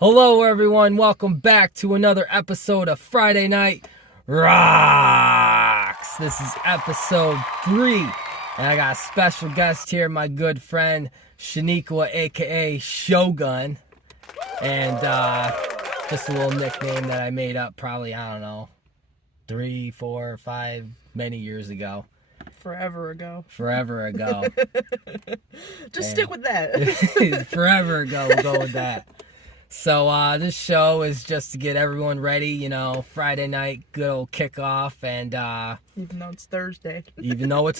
Hello, everyone. Welcome back to another episode of Friday Night Rocks. This is episode 3, and I got a special guest here, my good friend Shoniqua, a.k.a. Shogun, and just a little nickname that I made up probably, 3, 4, 5, many years ago. Forever ago. Just stick with that. Forever ago, we'll go with that. So this show is just to get everyone ready, Friday night, good old kickoff, and even though it's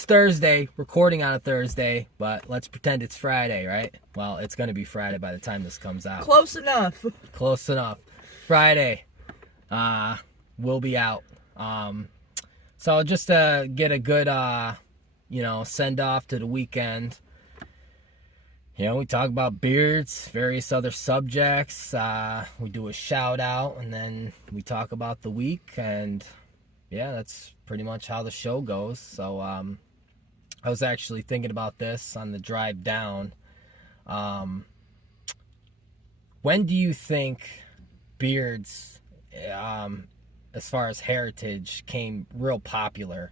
Thursday. Recording on a Thursday, but let's pretend it's Friday, right? Well, it's going to be Friday by the time this comes out. Close enough. Friday will be out. So just to get a good, send off to the weekend. We talk about beards, various other subjects. We do a shout out, and then we talk about the week. And yeah, that's pretty much how the show goes. So I was actually thinking about this on the drive down. When do you think beards, as far as heritage, came real popular?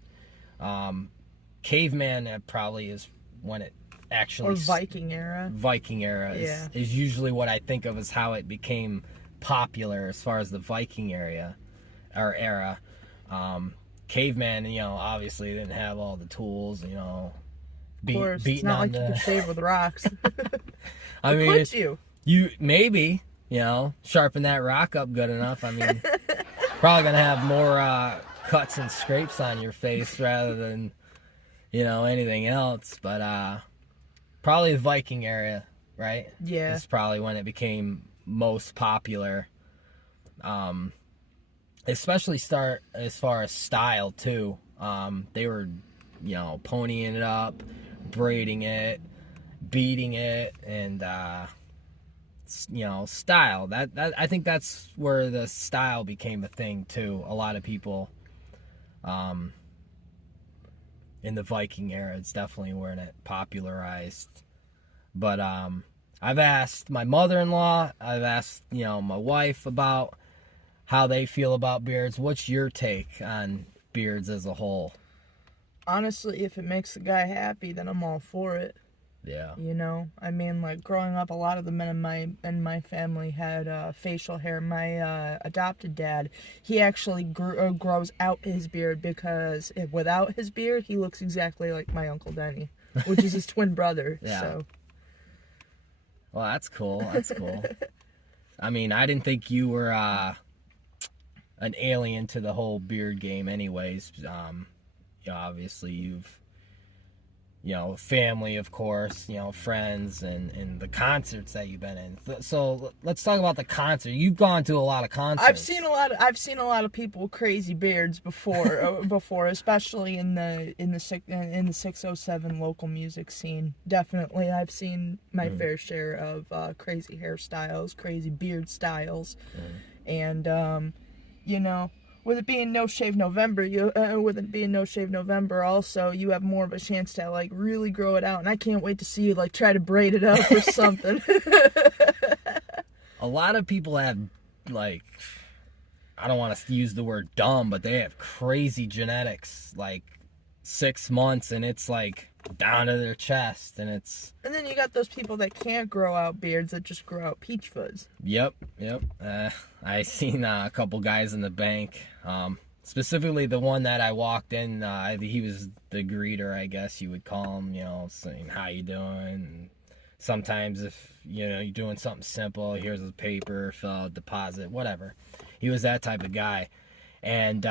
Caveman probably is when it actually, or Viking era is usually what I think of as how it became popular as far as the Viking era. Caveman, obviously didn't have all the tools, of course, it's not like you could shave with rocks. I mean, could you maybe, sharpen that rock up good enough. I mean, probably gonna have more cuts and scrapes on your face rather than anything else. But probably the Viking era, right? Yeah. It's probably when it became most popular. Especially start as far as style too. They were, ponying it up, braiding it, beating it, and style. That I think that's where the style became a thing too. A lot of people in the Viking era, it's definitely where it popularized. But I've asked my mother-in-law, I've asked my wife about how they feel about beards. What's your take on beards as a whole? Honestly, if it makes the guy happy, then I'm all for it. Yeah. I mean, like, growing up, a lot of the men in my family had facial hair. My adopted dad, he actually grows out his beard because without his beard, he looks exactly like my Uncle Denny, which is his twin brother. Yeah. So. Well, that's cool. I mean, I didn't think you were an alien to the whole beard game anyways. Obviously you've family, of course, friends, and the concerts that you've been in. So let's talk about the concert. You've gone to a lot of concerts. I've seen a lot of people with crazy beards before, especially in the 607 local music scene. Definitely, I've seen my fair share of crazy hairstyles, crazy beard styles, and with it being No Shave November, also you have more of a chance to like really grow it out, and I can't wait to see you like try to braid it up or something. A lot of people have, like, I don't want to use the word dumb, but they have crazy genetics, like 6 months, and it's like down to their chest, and then you got those people that can't grow out beards, that just grow out peach fuzz. Yep. I seen a couple guys in the bank, specifically the one that I walked in. He was the greeter, I guess you would call him, saying how you doing. And sometimes if you're doing something simple, here's a paper, fill out deposit, whatever. He was that type of guy, and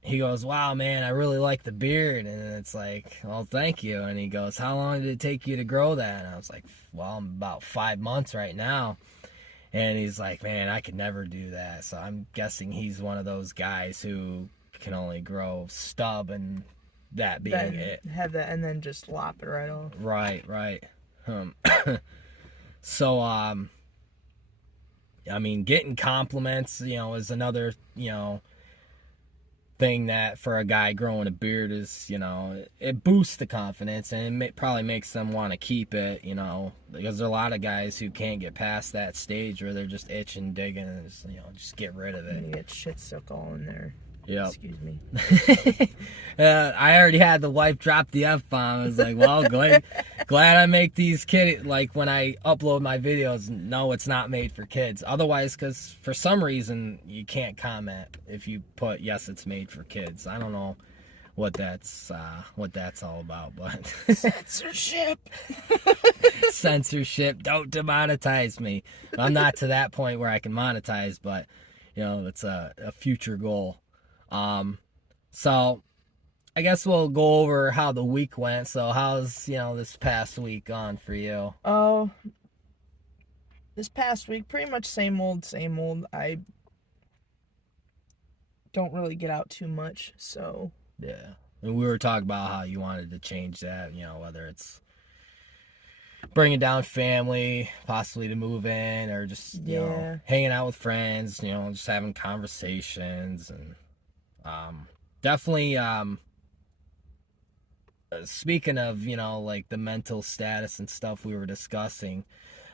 he goes, "Wow, man, I really like the beard." And it's like, "Well, thank you." And he goes, "How long did it take you to grow that?" And I was like, "Well, I'm about 5 months right now." And he's like, "Man, I could never do that." So I'm guessing he's one of those guys who can only grow stub, and that being it. Have that and then just lop it right off. Right. So, I mean, getting compliments, is another, thing that for a guy growing a beard is, it boosts the confidence, and it probably makes them want to keep it, because there are a lot of guys who can't get past that stage where they're just itching, digging, and just get rid of it. You get shit stuck all in there. Yep. Excuse me. I already had the wife drop the F-bomb. I was like, well, glad I make these kids, like when I upload my videos, no, it's not made for kids. Otherwise, because for some reason, you can't comment if you put, yes, it's made for kids. I don't know what that's all about, but censorship. Censorship, don't demonetize me. I'm not to that point where I can monetize, but it's a future goal. So I guess we'll go over how the week went. So how's, this past week gone for you? Oh, this past week, pretty much same old. I don't really get out too much, so. Yeah. And we were talking about how you wanted to change that, whether it's bringing down family, possibly to move in, or just, hanging out with friends, just having conversations. And definitely, speaking of, like the mental status and stuff we were discussing,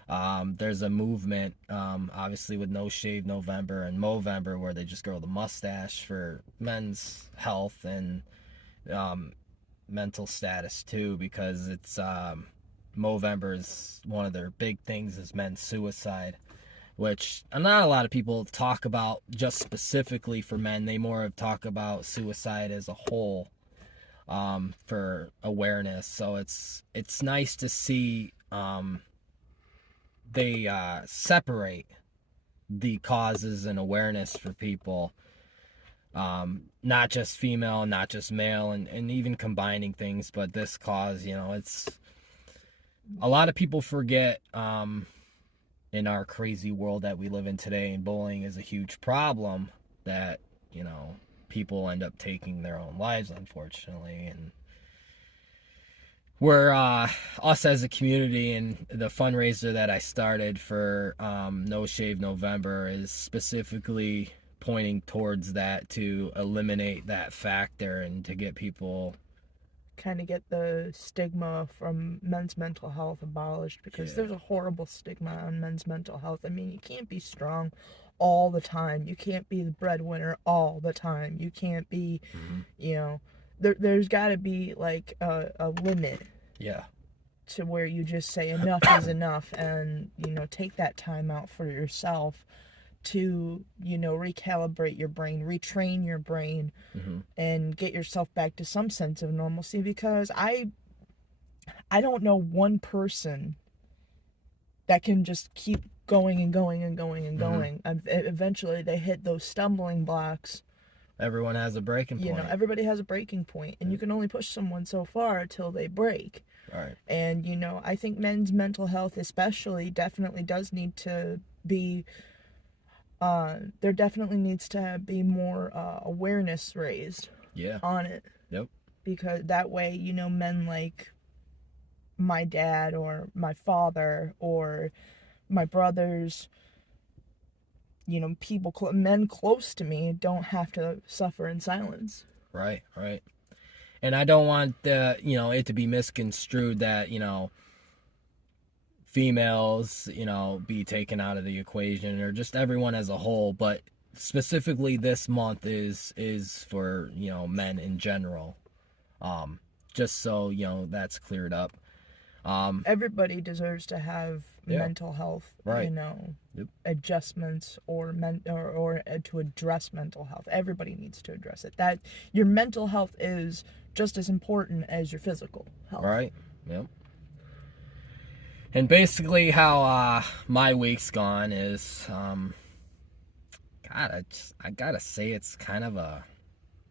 there's a movement, obviously with No Shave November and Movember, where they just grow the mustache for men's health and mental status too, because it's Movember is one of their big things is men's suicide, which not a lot of people talk about just specifically for men. They more of talk about suicide as a whole, for awareness. So it's nice to see they separate the causes and awareness for people, not just female, not just male, and even combining things. But this cause, it's a lot of people forget in our crazy world that we live in today, and bullying is a huge problem, that people end up taking their own lives, unfortunately. And we're us as a community, and the fundraiser that I started for No Shave November is specifically pointing towards that, to eliminate that factor and to get people kind of get the stigma from men's mental health abolished, because there's a horrible stigma on men's mental health. I mean, you can't be strong all the time. You can't be the breadwinner all the time. You can't be, there's got to be like a limit. Yeah. To where you just say enough is enough, and take that time out for yourself to recalibrate your brain, retrain your brain, and get yourself back to some sense of normalcy. Because I don't know one person that can just keep going and going and going and going. Eventually they hit those stumbling blocks. Everyone has a breaking point. Everybody has a breaking point, and you can only push someone so far until they break. Right. And I think men's mental health especially definitely does need to be there definitely needs to be more awareness raised on it. Yep. Because that way, men like my dad or my father or my brothers, men close to me don't have to suffer in silence. Right. And I don't want it to be misconstrued that, females, be taken out of the equation, or just everyone as a whole. But specifically this month is for, men in general. Just so, that's cleared up. Everybody deserves to have mental health, adjustments or to address mental health. Everybody needs to address it. That your mental health is just as important as your physical health. Right. Yep. And basically how my week's gone is, I gotta say it's kind of a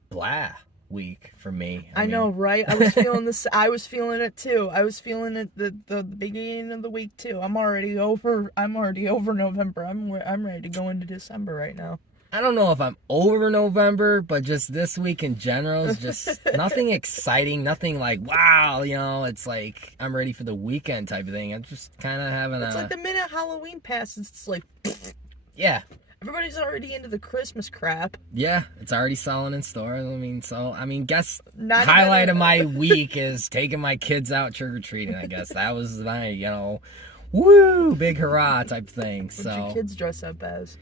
blah week for me. I know, right? I was feeling this. I was feeling it too. I was feeling it the beginning of the week too. I'm already over November. I'm ready to go into December right now. I don't know if I'm over November, but just this week in general is just nothing exciting, nothing like, wow, it's like I'm ready for the weekend type of thing. I'm just kind of having It's like the minute Halloween passes, it's like... Yeah. Everybody's already into the Christmas crap. Yeah, it's already selling in stores. Guess Not highlight even of my week is taking my kids out trick-or-treating, I guess. That was my, woo, big hurrah type thing. What'd your kids dress up as?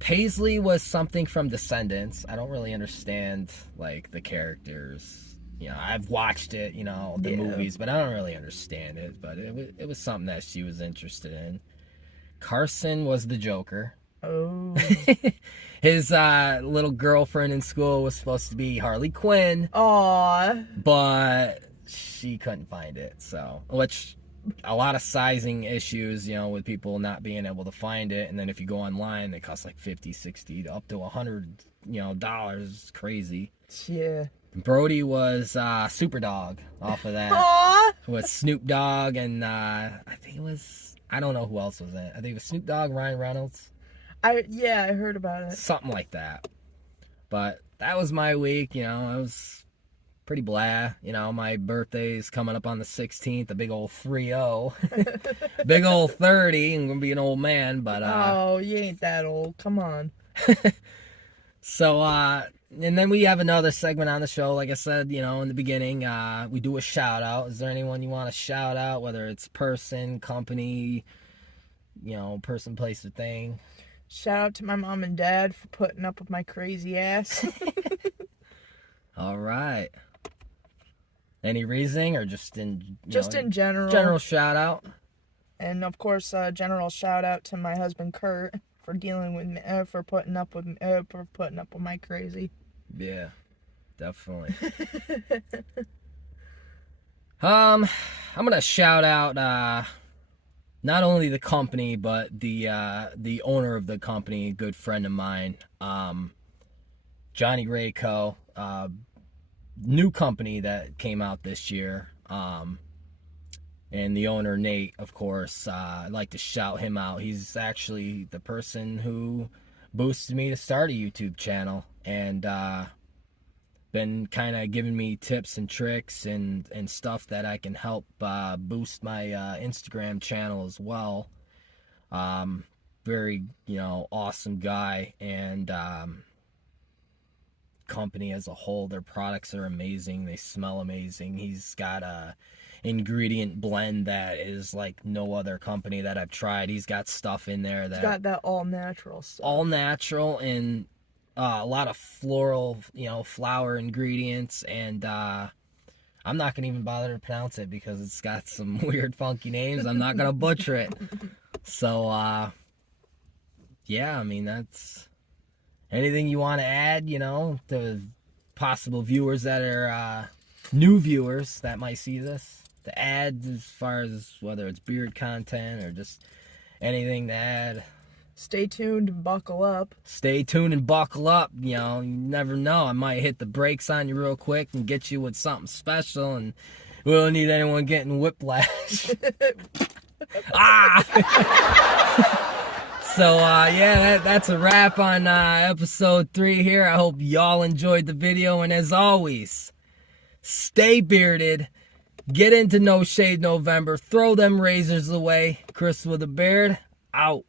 Paisley was something from Descendants. I don't really understand, like, the characters. I've watched it, the movies, but I don't really understand it. But it was something that she was interested in. Carson was the Joker. Oh. His little girlfriend in school was supposed to be Harley Quinn. Aww. But she couldn't find it. So, which, a lot of sizing issues, with people not being able to find it. And then if you go online, it costs like $50, $60, up to $100, dollars. It's crazy. Yeah. Brody was Super Dog off of that. Aww. With Snoop Dogg and I think it was... I don't know who else was in it. I think it was Snoop Dogg, Ryan Reynolds. I heard about it. Something like that. But that was my week, I was pretty blah. My birthday's coming up on the 16th, a big old 3-0. Big old 30, I'm going to be an old man, but... oh, you ain't that old. Come on. So, and then we have another segment on the show, like I said, in the beginning, we do a shout out. Is there anyone you want to shout out, whether it's person, company, person, place, or thing? Shout out to my mom and dad for putting up with my crazy ass. All right. Any reasoning or just in in general? General shout out. And of course, general shout out to my husband Kurt for dealing with me, for putting up with my crazy. Yeah, definitely. I'm gonna shout out not only the company but the owner of the company, good friend of mine, Johnny Rayco, new company that came out this year, and the owner Nate, of course. I'd like to shout him out. He's actually the person who boosted me to start a YouTube channel, and been kind of giving me tips and tricks and stuff that I can help boost my Instagram channel as well. Very, awesome guy, and company as a whole, their products are amazing. They smell amazing. He's got a ingredient blend that is like no other company that I've tried. He's got stuff in there that... He's got that all natural stuff. All natural and... a lot of floral, flower ingredients, and I'm not going to even bother to pronounce it because it's got some weird, funky names. I'm not going to butcher it. So, yeah, that's anything you want to add, to possible viewers that are new viewers that might see this, to add as far as whether it's beard content or just anything to add. Stay tuned and buckle up. Stay tuned and buckle up. You never know. I might hit the brakes on you real quick and get you with something special, and we don't need anyone getting whiplash. So, yeah, that's a wrap on episode 3 here. I hope y'all enjoyed the video, and as always, stay bearded. Get into No Shade November. Throw them razors away. Chris with a beard, out.